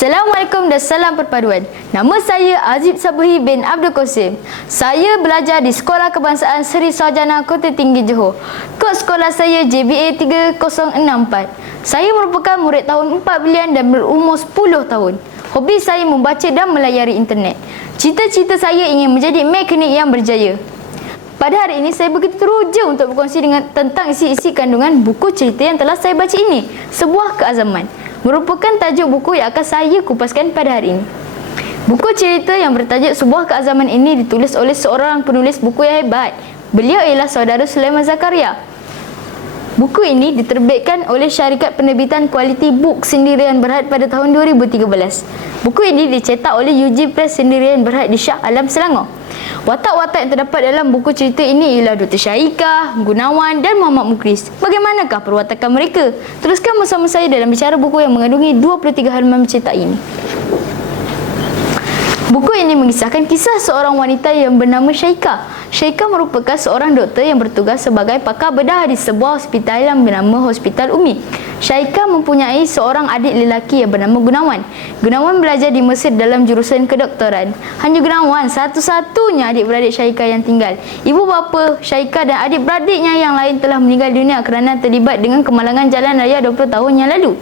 Assalamualaikum dan salam perpaduan. Nama saya Azib Sabuhi bin Abdul Qasim. Saya belajar di Sekolah Kebangsaan Seri Sarjana Kota Tinggi Johor. Kod sekolah saya JBA 3064. Saya merupakan murid tahun 4 bilion dan berumur 10 tahun. Hobi saya membaca dan melayari internet. Cita-cita saya ingin menjadi mekanik yang berjaya. Pada hari ini saya begitu teruja untuk berkongsi tentang isi-isi kandungan buku cerita yang telah saya baca ini. Sebuah keazaman merupakan tajuk buku yang akan saya kupaskan pada hari ini. Buku cerita yang bertajuk Sebuah Keazaman ini ditulis oleh seorang penulis buku yang hebat. Beliau ialah saudara Sulaiman Zakaria. Buku ini diterbitkan oleh syarikat penerbitan Quality Book Sendirian Berhad pada tahun 2013. Buku ini dicetak oleh UG Press Sendirian Berhad di Shah Alam, Selangor. Watak-watak yang terdapat dalam buku cerita ini ialah Dr. Syaikah, Gunawan dan Muhammad Mukris. Bagaimanakah perwatakan mereka? Teruskan bersama saya dalam bicara buku yang mengandungi 23 halaman bercetak ini. Buku ini mengisahkan kisah seorang wanita yang bernama Syaikah. Syaikah merupakan seorang doktor yang bertugas sebagai pakar bedah di sebuah hospital yang bernama Hospital Umi. Syaikah mempunyai seorang adik lelaki yang bernama Gunawan. Gunawan belajar di Mesir dalam jurusan kedoktoran. Hanya Gunawan satu-satunya adik-beradik Syaikah yang tinggal. Ibu bapa Syaikah dan adik-beradiknya yang lain telah meninggal dunia kerana terlibat dengan kemalangan jalan raya 20 tahun yang lalu.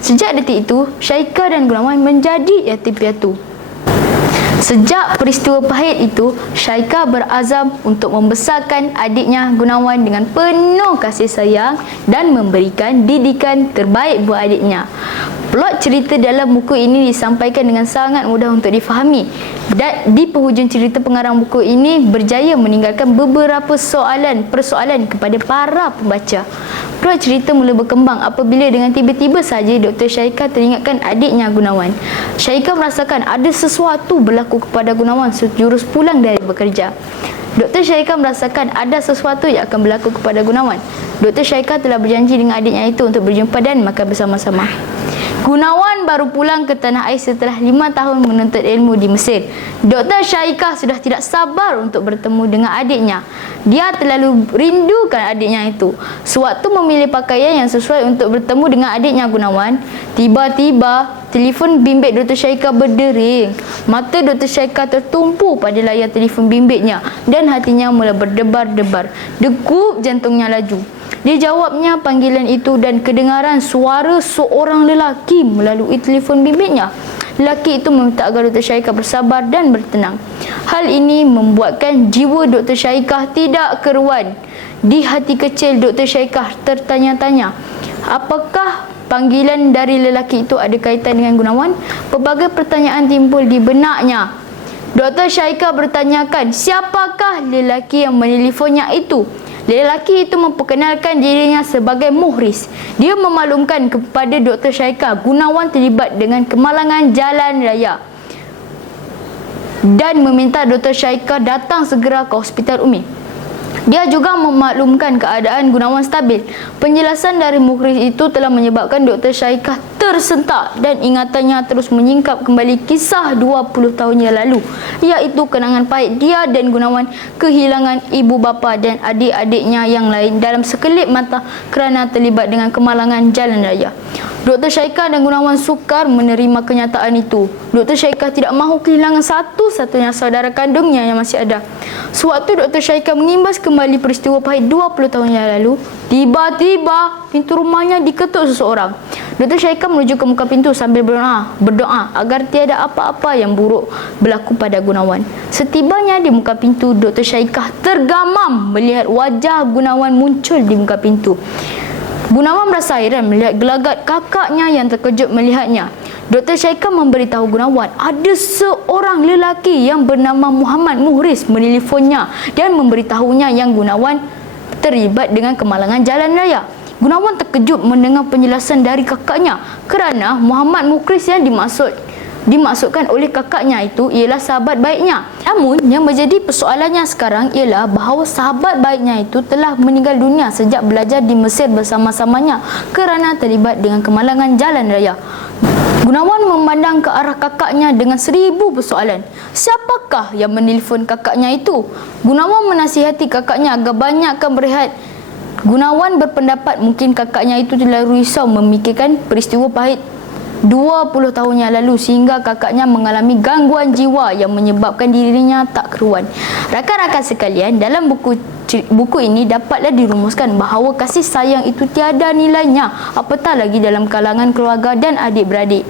Sejak detik itu, Syaikah dan Gunawan menjadi yatim piatu. Sejak peristiwa pahit itu, Syaikah berazam untuk membesarkan adiknya Gunawan dengan penuh kasih sayang dan memberikan didikan terbaik buat adiknya. Plot cerita dalam buku ini disampaikan dengan sangat mudah untuk difahami, dan di penghujung cerita pengarang buku ini berjaya meninggalkan beberapa persoalan kepada para pembaca. Plot cerita mula berkembang apabila dengan tiba-tiba saja Dr. Syaikah teringatkan adiknya Gunawan. Syaikah merasakan ada sesuatu berlaku kepada Gunawan sejurus pulang dari bekerja. Dr. Syaikah merasakan ada sesuatu yang akan berlaku kepada Gunawan. Dr. Syaikah telah berjanji dengan adiknya itu untuk berjumpa dan makan bersama-sama. Gunawan baru pulang ke tanah air setelah 5 tahun menuntut ilmu di Mesir. Dr. Syaikah sudah tidak sabar untuk bertemu dengan adiknya. Dia terlalu rindukan adiknya itu. Sewaktu memilih pakaian yang sesuai untuk bertemu dengan adiknya Gunawan, tiba-tiba telefon bimbit Dr. Syaikah berdering. Mata Dr. Syaikah tertumpu pada layar telefon bimbitnya dan hatinya mula berdebar-debar. Degup jantungnya laju. Dia jawabnya panggilan itu dan kedengaran suara seorang lelaki melalui telefon bimbitnya. Lelaki itu meminta agar Dr. Syaikah bersabar dan bertenang. Hal ini membuatkan jiwa Dr. Syaikah tidak keruan. Di hati kecil Dr. Syaikah tertanya-tanya, apakah panggilan dari lelaki itu ada kaitan dengan Gunawan? Pelbagai pertanyaan timbul di benaknya. Dr. Syaikah bertanyakan, siapakah lelaki yang menelefonnya itu? Lelaki itu memperkenalkan dirinya sebagai Muhris. Dia memaklumkan kepada Dr. Syaikah Gunawan terlibat dengan kemalangan jalan raya dan meminta Dr. Syaikah datang segera ke Hospital Umi. Dia juga memaklumkan keadaan Gunawan stabil. Penjelasan dari Muhris itu telah menyebabkan Dr. Syaikah tersentak dan ingatannya terus menyingkap kembali kisah 20 tahun yang lalu, iaitu kenangan pahit dia dan Gunawan kehilangan ibu bapa dan adik-adiknya yang lain dalam sekelip mata kerana terlibat dengan kemalangan jalan raya. Dr. Syaikah dan Gunawan sukar menerima kenyataan itu. Dr. Syaikah tidak mahu kehilangan satu-satunya saudara kandungnya yang masih ada. Sewaktu Dr. Syaikah mengimbas kembali peristiwa pahit 20 tahun yang lalu, tiba-tiba pintu rumahnya diketuk seseorang. Dr. Syaikah menuju ke muka pintu sambil berdoa agar tiada apa-apa yang buruk berlaku pada Gunawan. Setibanya di muka pintu, Dr. Syaikah tergamam melihat wajah Gunawan muncul di muka pintu. Gunawan merasa hairan melihat gelagat kakaknya yang terkejut melihatnya. Dr. Syaikah memberitahu Gunawan ada seorang lelaki yang bernama Muhammad Muhris menelefonnya dan memberitahunya yang Gunawan terlibat dengan kemalangan jalan raya. Gunawan terkejut mendengar penjelasan dari kakaknya kerana Muhammad Muhris yang dimaksudkan oleh kakaknya itu ialah sahabat baiknya. Namun yang menjadi persoalannya sekarang ialah bahawa sahabat baiknya itu telah meninggal dunia sejak belajar di Mesir bersama-samanya kerana terlibat dengan kemalangan jalan raya. Gunawan memandang ke arah kakaknya dengan 1000 persoalan. Siapakah yang menelpon kakaknya itu? Gunawan menasihati kakaknya agar banyakkan berehat. Gunawan berpendapat mungkin kakaknya itu terlalu risau memikirkan peristiwa pahit 20 tahun yang lalu sehingga kakaknya mengalami gangguan jiwa yang menyebabkan dirinya tak keruan. Rakan-rakan sekalian, dalam buku ini dapatlah dirumuskan bahawa kasih sayang itu tiada nilainya, apatah lagi dalam kalangan keluarga dan adik-beradik.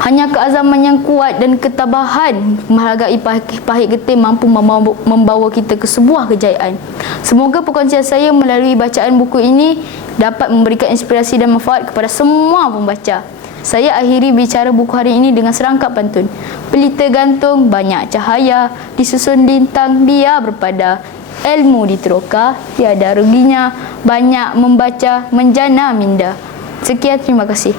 Hanya keazaman yang kuat dan ketabahan menghargai pahit getih mampu membawa kita ke sebuah kejayaan. Semoga perkongsian saya melalui bacaan buku ini dapat memberikan inspirasi dan manfaat kepada semua pembaca. Saya akhiri bicara buku hari ini dengan serangkap pantun. Pelita gantung banyak cahaya, disusun lintang biar berpada. Ilmu diteroka, tiada ruginya, banyak membaca menjana minda. Sekian, terima kasih.